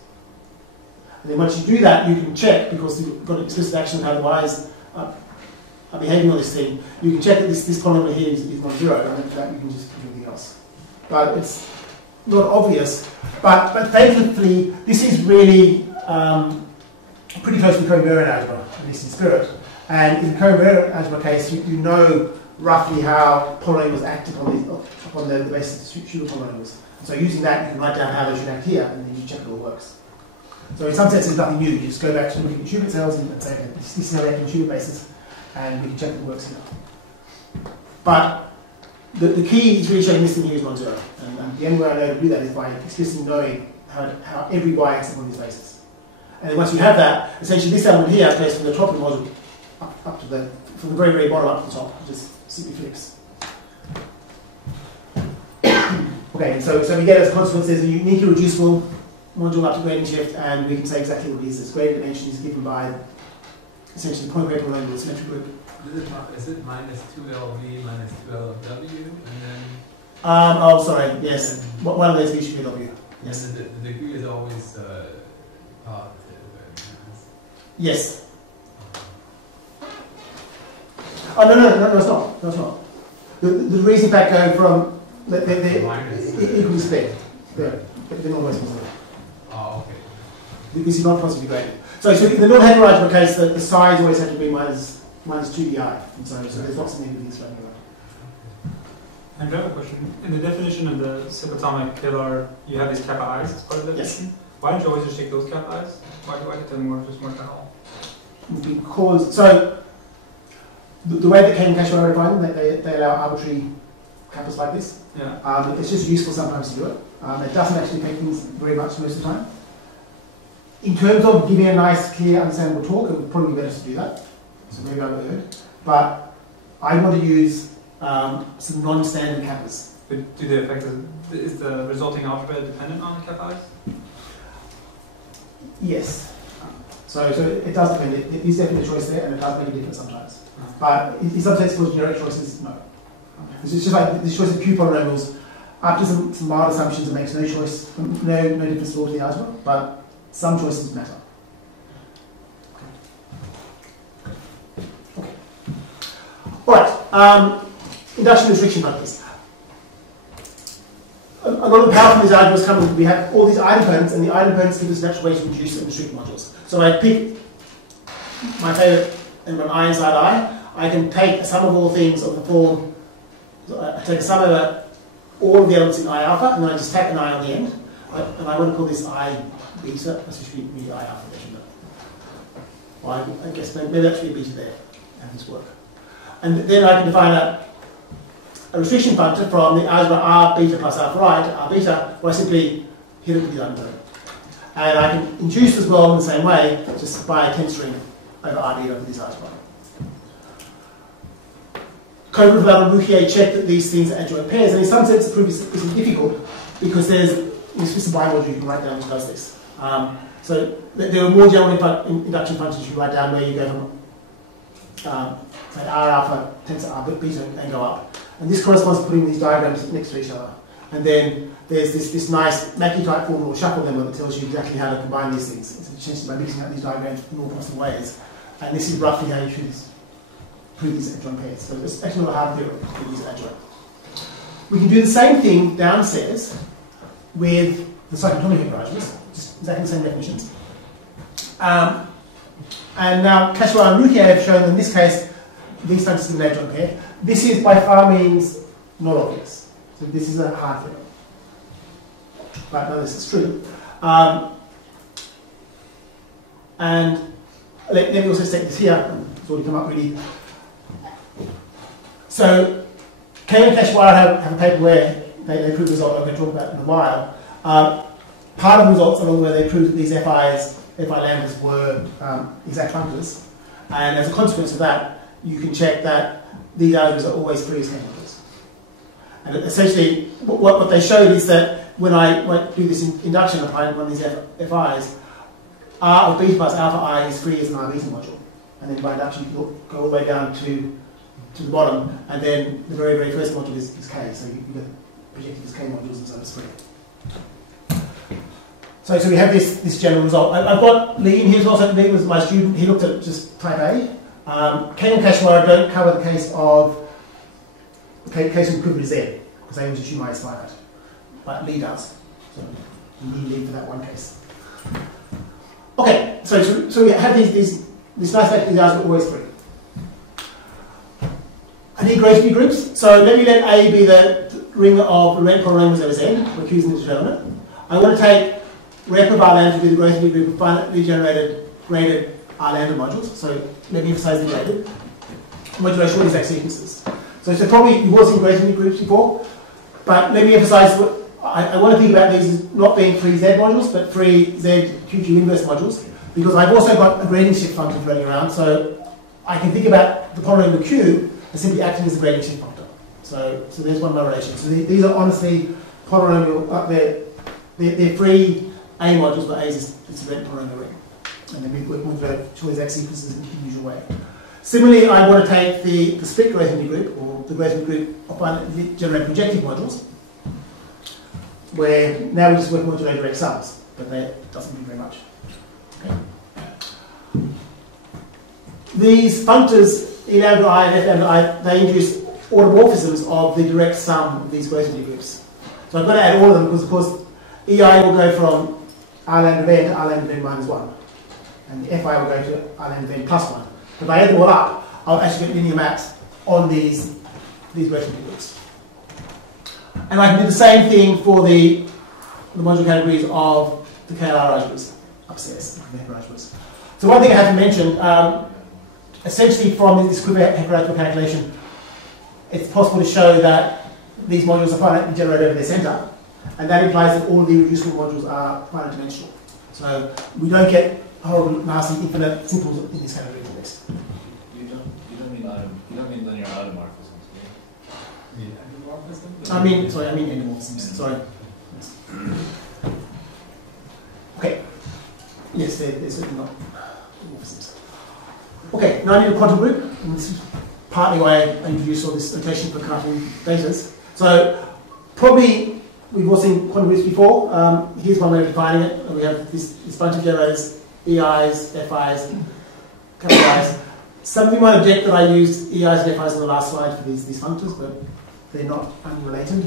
And then once you do that, you can check, because you've got an explicit action of how the y's are behaving on this thing, you can check that this polynomial here is non-zero, and after that you can just do anything else. But it's not obvious. But thankfully, this is really pretty close to covariant algebra, at least in spirit. And in the covariant algebra case, you know roughly how polynomials act upon the basis of Schubert polynomials. So using that, you can write down how they should act here, and then you check it all works. So in some sense, there's nothing new. You just go back to looking at Schubert cells and say, okay, this is how they act on Schubert basis, and we can check that it works here. But the key is really showing this thing here is non-zero. And the only way I know to do that is by explicitly knowing how every y acts upon this basis. And then once you have that, essentially this element here goes from the top of the module up to from the very, very bottom up to the top. It just simply flips. Okay, so we get as a consequence there's a uniquely reducible module up to gradient shift, and we can say exactly what it is. Its gradient dimension is given by essentially the point gradient polynomial with symmetric group. Is it minus 2LV minus 2LW, and then? Oh, sorry, yes. One of those v should be W. Yes. And the degree is always positive. Yes. Oh, no, it's not. No, it's not. The degrees, in fact, go from they're equally split. They're not always positive. Oh, okay. This is not positively graded. So in the non-Hecke algebra case, the sides always have to be minus 2di. And so there's lots of negatives running around. I have a question. In the definition of the Cyclotomic KLR, you have these kappa i's as part of the definition. Yes. Why don't you always just take those kappa i's? Why do I get them just more general? Because, so, the way that Canonical define them, they allow arbitrary kappas like this. Yeah. It's just useful sometimes to do it. It doesn't actually take things very much most of the time. In terms of giving a nice, clear, understandable talk, it would probably be better to do that. So maybe I overheard. But I want to use some non-standard kappas. But do they affect is the resulting algebra dependent on the kappas? Yes. So it does depend. It is definitely a choice there, and it does make a difference sometimes. But in some sense, for generic choices, no. It's just like the choice of Q-polynomials. After some mild assumptions, it makes no choice, no difference at all to the algebra, but some choices matter. Okay. All right. Induction restriction functors. A lot of the power from these algebras come in. We have all these idempotencies, and the idempotencies give us a natural way to reduce and restrict modules. So I pick my favorite element I inside I can take a sum of all things of the form. So I take a sum over all of the elements in I alpha, and then I just tack an I on the end. And I want to call this I beta. That's actually be I alpha there, shouldn't it? Well, I guess maybe that should be beta there. Have this work. And then I can define a restriction functor from the algebra R beta plus alpha I to R beta, where I simply hit it with the idempotent. And I can induce as well in the same way, just by tensoring over R beta with this algebra. Quiver Hecke and Rouquier checked that these things are adjoint pairs, and in some sense the proof isn't difficult because there's a bi-module you can write down which does this. So there are more general induction functions you can write down where you go from say R alpha tensor R beta and go up. And this corresponds to putting these diagrams next to each other. And then there's this nice Mackey type formula or shuffle lemma that tells you exactly how to combine these things. It's essentially by mixing out these diagrams in all possible ways. And this is roughly how you should prove these adjoint pairs. So it's actually not a hard theorem to prove these adjoint. We can do the same thing downstairs with the Cyclotomic KLR algebras, just exactly the same definitions. And now Kleshchev and Rouquier have shown that in this case these functions are an adjoint pair. This is by far means not obvious. So this is a hard theorem. But nonetheless it's true. And let me also state this here. It's already come up really. So K and Kleshchev have a paper where they prove the result I'm going to talk about in a while. Part of the results are where they proved that these FI lambdas were exact functors. And as a consequence of that, you can check that these algebras are always free as Canonicals. And essentially, what they showed is that when I do this induction applying one of these FIs, R of beta plus alpha I is free as an R beta module. And then by induction, you go all the way down to the bottom, and then the very, very first module is K. So you get projected as K modules, and so it's free. So we have this general result. I've got Lee in here as well. So Lee was my student. He looked at just type A. K and Kleshchev don't cover the case of Quiver Z, because they always assume I is finite. But Lee does. So you need Lee for that one case. Okay, so we have this nice fact that these are always free. I need greater groups. So let me let A be the ring of rep polynomials over Z, where Q is an indeterminate. I want to take rep of R lambda to be the greater group of finitely generated graded R lambda modules. So let me emphasize the graded. Modulation of exact sequences. So probably you've all seen greater groups before, but let me emphasize what I want to think about these as not being free Z modules, but free Z QQ inverse modules, because I've also got a gradient shift function floating around, so I can think about the polynomial Q as simply acting as a gradient shift functor. So there's one more relation. So these are honestly polynomial, they're free A modules, but A is a red polynomial ring. And then we want to show exact sequences in the usual way. Similarly, I want to take the split Grothendieck group, or the Grothendieck group of finitely generated projective modules, where now we just work modulate direct sums, but that doesn't do very much. Okay. These functors, E lambda I and F lambda I, they induce automorphisms of the direct sum of these Grothendieck groups. So I've got to add all of them because, of course, EI will go from R lambda n to R lambda n minus 1, and the FI will go to R lambda n plus 1. But if I add them all up, I'll actually get linear maps on these Grothendieck groups. And I can do the same thing for the modular categories of the KLR algebras upstairs, the Hecke algebras. So one thing I have to mention, essentially from this Quiver Hecke algebra calculation, it's possible to show that these modules are finitely generated over their centre, and that implies that all the irreducible modules are finite dimensional. So we don't get horrible, nasty, infinite simples in this category at least. You don't mean linear automorphisms, do you? I mean endomorphisms. Sorry. Okay. Yes, they're certainly not endomorphisms. Okay, now I need a quantum group. And this is partly why I introduced all this notation for Cartan datas. So probably we've all seen quantum groups before. Here's one way of defining it. We have this bunch of generators, EIs, FIs, capital I's. Some of you might object that I used EIs and FIs on the last slide for these functors, but they're not unrelated.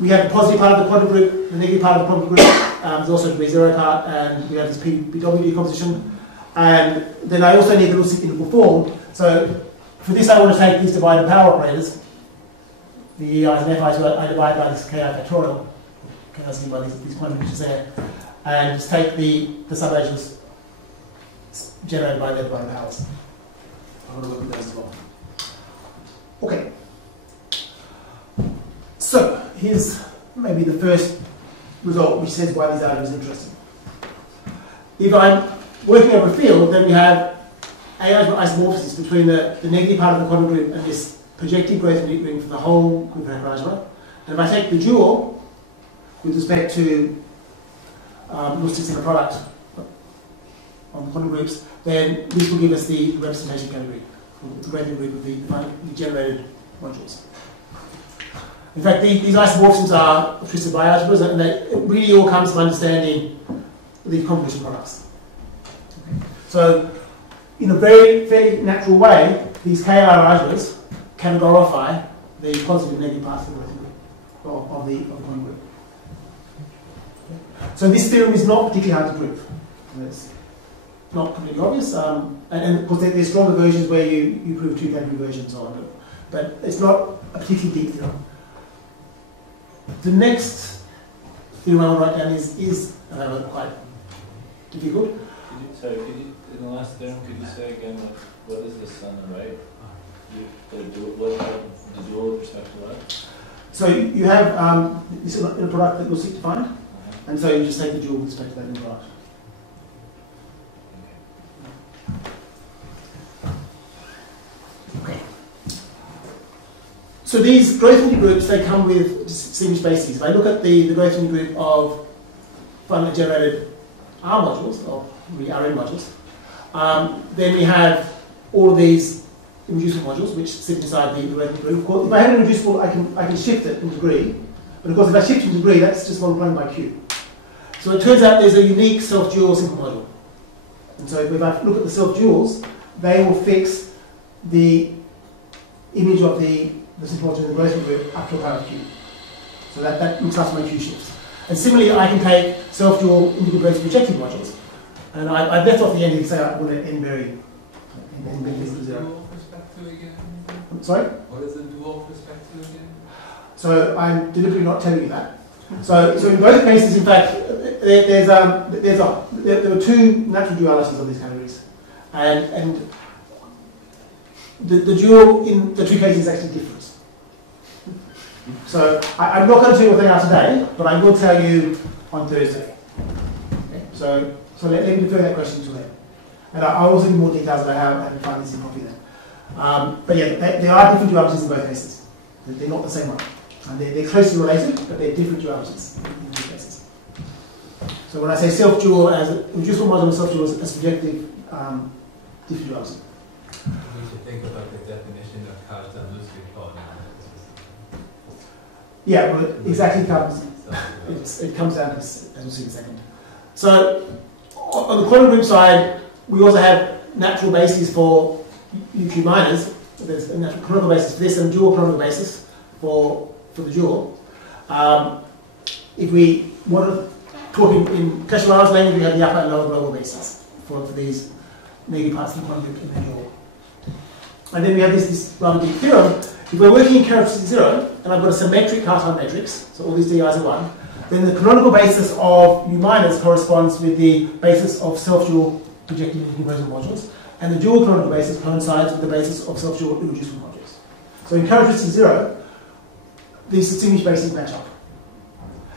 We have the positive part of the quantum group, the negative part of the quantum group. There's also a degree 0 part, and we have this PW decomposition. And then I also need the little interval form. So for this, I want to take these divided power operators, the EIs and FIs, I divide by this KI factorial, as by these quantum groups there, and just take the subagents generated by their divided powers. I want to look at those as well. Okay. So here's maybe the first result which says why these algebras are interesting. If I'm working over a field, then we have isomorphisms between the negative part of the quantum group and this projective Grothendieck ring for the whole Quiver Hecke algebra. And if I take the dual with respect to in the product on the quantum groups, then this will give us the representation category, the Grothendieck group of the generated modules. In fact, these isomorphisms are twisted by algebras, and it really all comes from understanding the convolution products. Okay. So, in a fairly natural way, these KLR algebras categorify the positive and negative parts of the quantum group. Okay. So this theorem is not particularly hard to prove. It's not completely obvious, and of course there's stronger versions where you prove two category versions on it, but it's not a particularly deep theorem. The next theorem I want to write down is quite difficult. In the last theorem, could you say again what is this on the right? The dual with respect to what? So you have this in a product that you'll seek to find, and so you just take the dual with respect to that in the product. Okay. So these Grothendieck groups, they come with distinguished bases. If I look at the Grothendieck group of finally generated R modules, or really Rn modules, then we have all of these irreducible modules which sit inside the Grothendieck group. Of course, if I have an irreducible, I can shift it in degree, but of course if I shift in degree, that's just multiplying by Q. So it turns out there's a unique self-dual simple module. And so if I look at the self-duals, they will fix the image of the simple module in the Grothendieck group up to a power of Q. So that looks after my Q shifts. And similarly, I can take self-dual integrated projective modules, and I've left off the end to say I want to n vary. What is the dual with respect to again? Sorry? What is the dual with respect to again? So I'm deliberately not telling you that. So in both cases, in fact, there are two natural dualities of these categories, and the dual in the two cases is actually different. So I'm not going to tell you what they are today, but I will tell you on Thursday. Okay? So let me defer that question to later. And I'll also give more details about how to find this in copy then. But yeah, there are different dualities in both cases. They're not the same one. And they're closely related, but they're different dualities in both cases. So when I say self-dual as a reducible module and self-dual as projective, different duality. We should think about the definition of Cartan loosely called. Yeah, well, it exactly comes. It comes down to this, as we'll see in a second. So on the quantum group side, we also have natural bases for UQ minors. There's a natural canonical basis for this and a dual canonical basis for the dual. If we want to talk in Kleshchev language, we have the upper and lower global bases for these negative parts of the quantum group in the dual. And then we have this rather deep theorem. If we're working in characteristic 0, and I've got a symmetric Cartan matrix, so all these DIs are 1, then the canonical basis of U minors corresponds with the basis of self-dual projective incompressible modules, and the dual canonical basis coincides with the basis of self-dual irreducible modules. So in characteristic 0, these distinguished bases match up.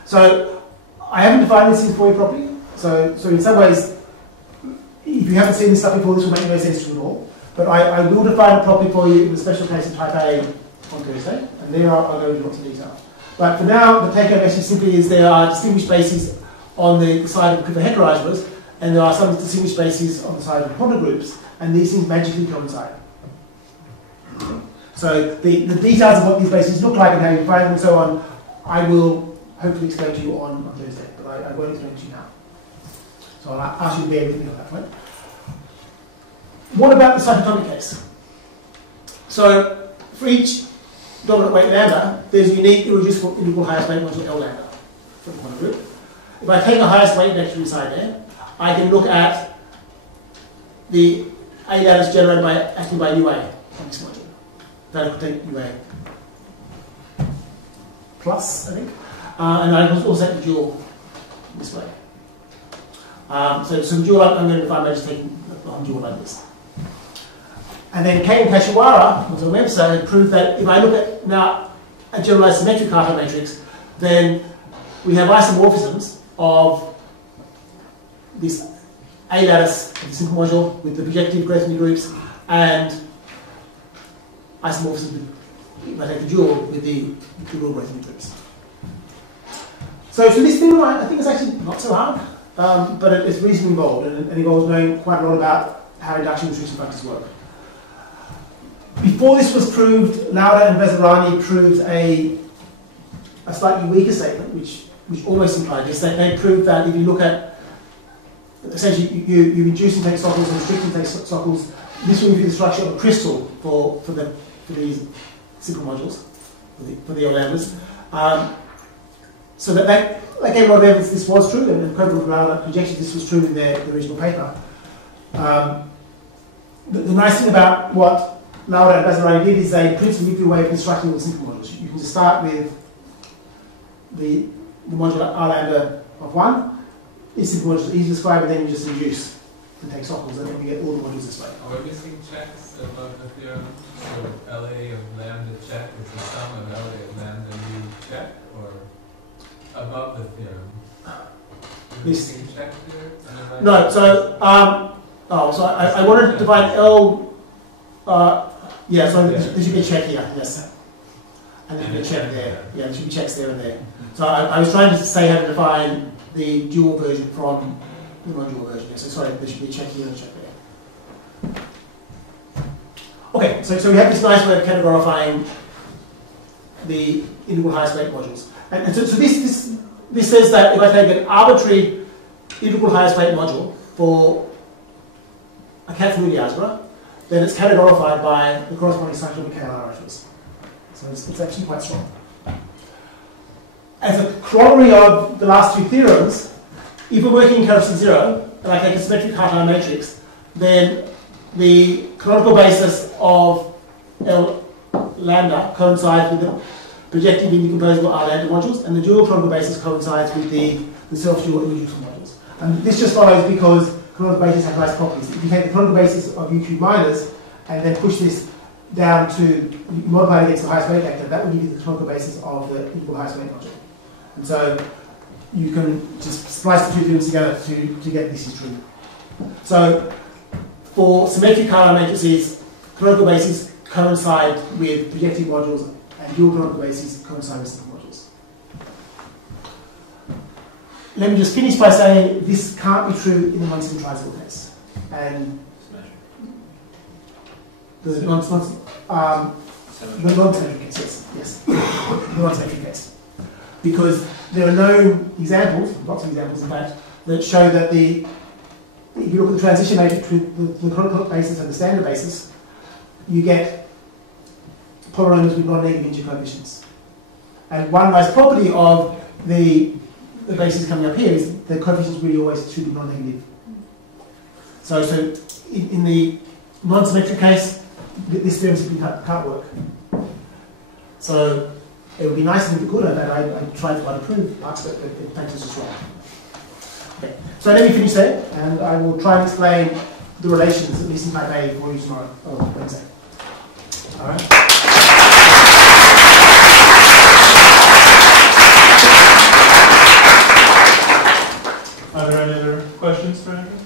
So I haven't defined this in for you properly, so in some ways, if you haven't seen this stuff before, this will make no sense to you at all. But I will define it properly for you in the special case of type A on Thursday, And there I'll go into lots of detail. But for now, the take-home message simply is there are distinguished bases on the side of the Quiver Hecke algebras, and there are some distinguished bases on the side of the Honda groups, and these things magically coincide. So the details of what these bases look like and how you find them and so on, I will hopefully explain to you on Thursday, but I won't explain it to you now. So I'll ask you to bear with me on that point. What about the cyclotomic case? So for each dominant weight lambda, there's a unique irreducible integral highest weight module L lambda for the quantum group. If I take a highest weight vector inside there, I can look at the A lattice generated by acting by UA on this module. Then I could take UA plus, I think, and I can also take the dual this way. So the dual I'm going to define by just taking the whole dual like this. And then Kate and Kashiwara, who's on the website, had proved that if I look at now a generalized symmetric Carter matrix, then we have isomorphisms of this A lattice of the simple module with the projective Grothendieck groups, and isomorphism if I take the dual with the real Grothendieck groups. So this thing, I think it's actually not so hard, but it's reasonably involved, and it involves knowing quite a lot about how induction and restriction factors work. Before this was proved, Lauda and Vasserot proved a slightly weaker statement, which almost implied this. They proved that if you look at, essentially, you reduce and take sockles and restrict and take sockles, this will give you the structure of a crystal for these simple modules, for the lambdas. So that gave a lot of evidence this was true, and Quiver and Lauda projected this was true in their original paper. The nice thing about what Lauda and Vasserot did is they principally give you a way of constructing the simple modules. You can just start with the modular R lambda of 1. These simple modules are easy to describe, and then you just reduce and take sockles, and then you get all the modules this way. Are we missing checks above the theorem? So LA of lambda check is the sum of LA of lambda U check, or above the theorem? This check there? No, so I wanted to divide L. Yeah, so there should be a check here, yes. And there should be a check there. Yeah, there should be checks there and there. So I was trying to say how to define the dual version from the non-dual version. Yeah, so sorry, there should be a check here and a check there. Okay, so we have this nice way of categorifying the integral highest weight modules. And so this says that if I take an arbitrary integral highest weight module for a Categorification algebra, then it's categorified by the corresponding Cyclotomic KLR algebras. So it's actually quite strong. As a corollary of the last two theorems, if we're working in coefficient 0, and I take a symmetric Cartesian matrix, then the canonical basis of L lambda coincides with the projective indecomposable R lambda modules, and the dual canonical basis coincides with the self-dual irreducible modules. And this just follows because canonical bases have nice properties. If you take the canonical basis of U cubed minus and then push this down to multiply it against the highest weight vector, that will give you the canonical basis of the integral highest weight module. And so you can just splice the two theorems together to get this is true. So for symmetric Cartesian matrices, canonical bases coincide with projective modules, and dual canonical bases coincide with simple modules. Let me just finish by saying this can't be true in the non-symmetrical case. And the non-symmetric case, yes. The non-symmetric case. Because there are known examples, lots of examples in fact, that show that if you look at the transition matrix between the canonical basis and the standard basis, you get polynomials with non-negative integer coefficients. And one nice property of the basis coming up here is the coefficients really always should be non-negative. So in the non-symmetric case, this theorem simply can't work. So it would be nice if it could, and I tried to prove parts, but in fact it's just wrong. Okay, so let me finish there, and I will try and explain the relations, at least in type A, for you tomorrow, or Wednesday. All right. Are there any other questions for anything?